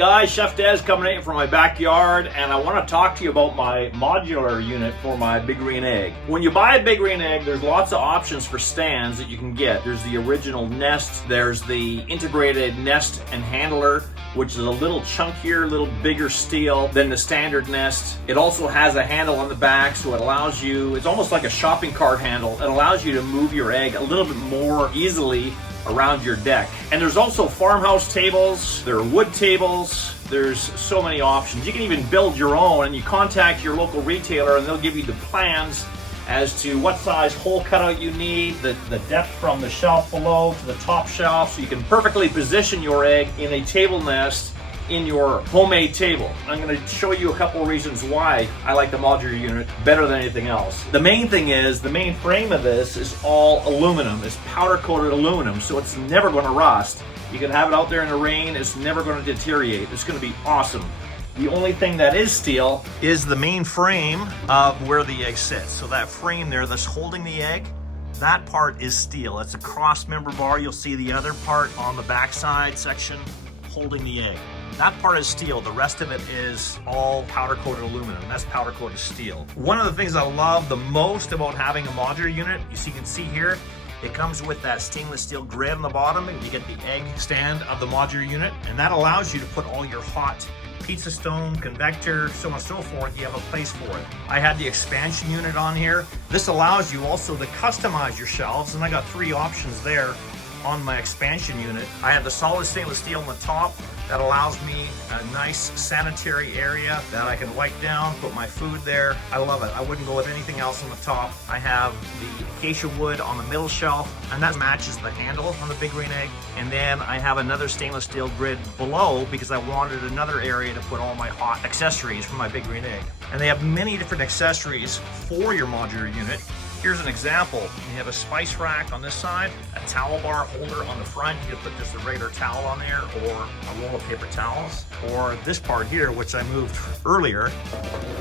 guys, Chef Des coming in from my backyard, and I want to talk to you about my modular unit for my Big Green Egg. When you buy a Big Green Egg, there's lots of options for stands that you can get. There's the original Nest, there's the Integrated Nest+Handler, which is a little chunkier, little bigger steel than the standard Nest. It also has a handle on the back, so it allows you, it's almost like a shopping cart handle. It allows you to move your egg a little bit more easily around your deck. And there's also farmhouse tables, there are wood tables, there's so many options. You can even build your own, and you contact your local retailer and they'll give you the plans as to what size hole cutout you need, the depth from the shelf below to the top shelf, so you can perfectly position your egg in a table nest in your homemade table. I'm going to show you a couple of reasons why I like the modular unit better than anything else. The main thing is, the main frame of this is all aluminum. It's powder coated aluminum, so it's never going to rust. You can have it out there in the rain, it's never going to deteriorate. It's going to be awesome. The only thing that is steel is the main frame of where the egg sits. So that frame there that's holding the egg, that part is steel. It's a cross member bar. You'll see the other part on the backside section holding the egg. That part is steel. The rest of it is all powder coated aluminum. That's powder coated steel. One of the things I love the most about having a modular unit, you can see here, it comes with that stainless steel grid on the bottom, and you get the egg stand of the modular unit, and that allows you to put all your hot pizza stone, convector, so on and so forth. You have a place for it. I had the expansion unit on here. This allows you also to customize your shelves, and I got 3 options there on my expansion unit. I have the solid stainless steel on the top that allows me a nice sanitary area that I can wipe down, put my food there. I love it. I wouldn't go with anything else on the top. I have the acacia wood on the middle shelf, and that matches the handle on the Big Green Egg. And then I have another stainless steel grid below because I wanted another area to put all my hot accessories for my Big Green Egg. And they have many different accessories for your modular unit. Here's an example. You have a spice rack on this side, a towel bar holder on the front. You can put just a regular towel on there, or a roll of paper towels, or this part here, which I moved earlier.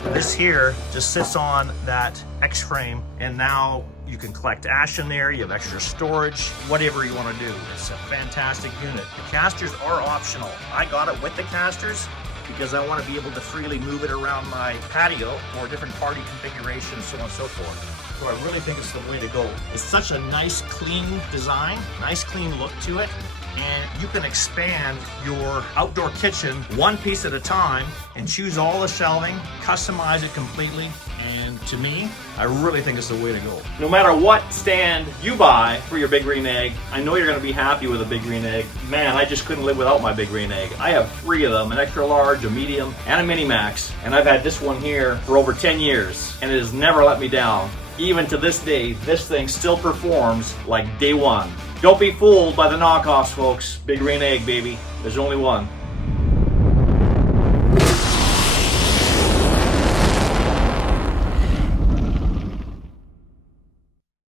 This here just sits on that X-frame, and now you can collect ash in there. You have extra storage, whatever you want to do. It's a fantastic unit. The casters are optional. I got it with the casters because I want to be able to freely move it around my patio or different party configurations, so on and so forth. So I really think it's the way to go. It's such a nice, clean design, nice, clean look to it, and you can expand your outdoor kitchen one piece at a time and choose all the shelving, customize it completely, and to me, I really think it's the way to go. No matter what stand you buy for your Big Green Egg, I know you're going to be happy with a Big Green Egg. Man, I just couldn't live without my Big Green Egg. I have 3 of them, an extra large, a medium, and a mini max, and I've had this one here for over 10 years, and it has never let me down. Even to this day, this thing still performs like day one. Don't be fooled by the knockoffs, folks. Big Green Egg, baby. There's only one.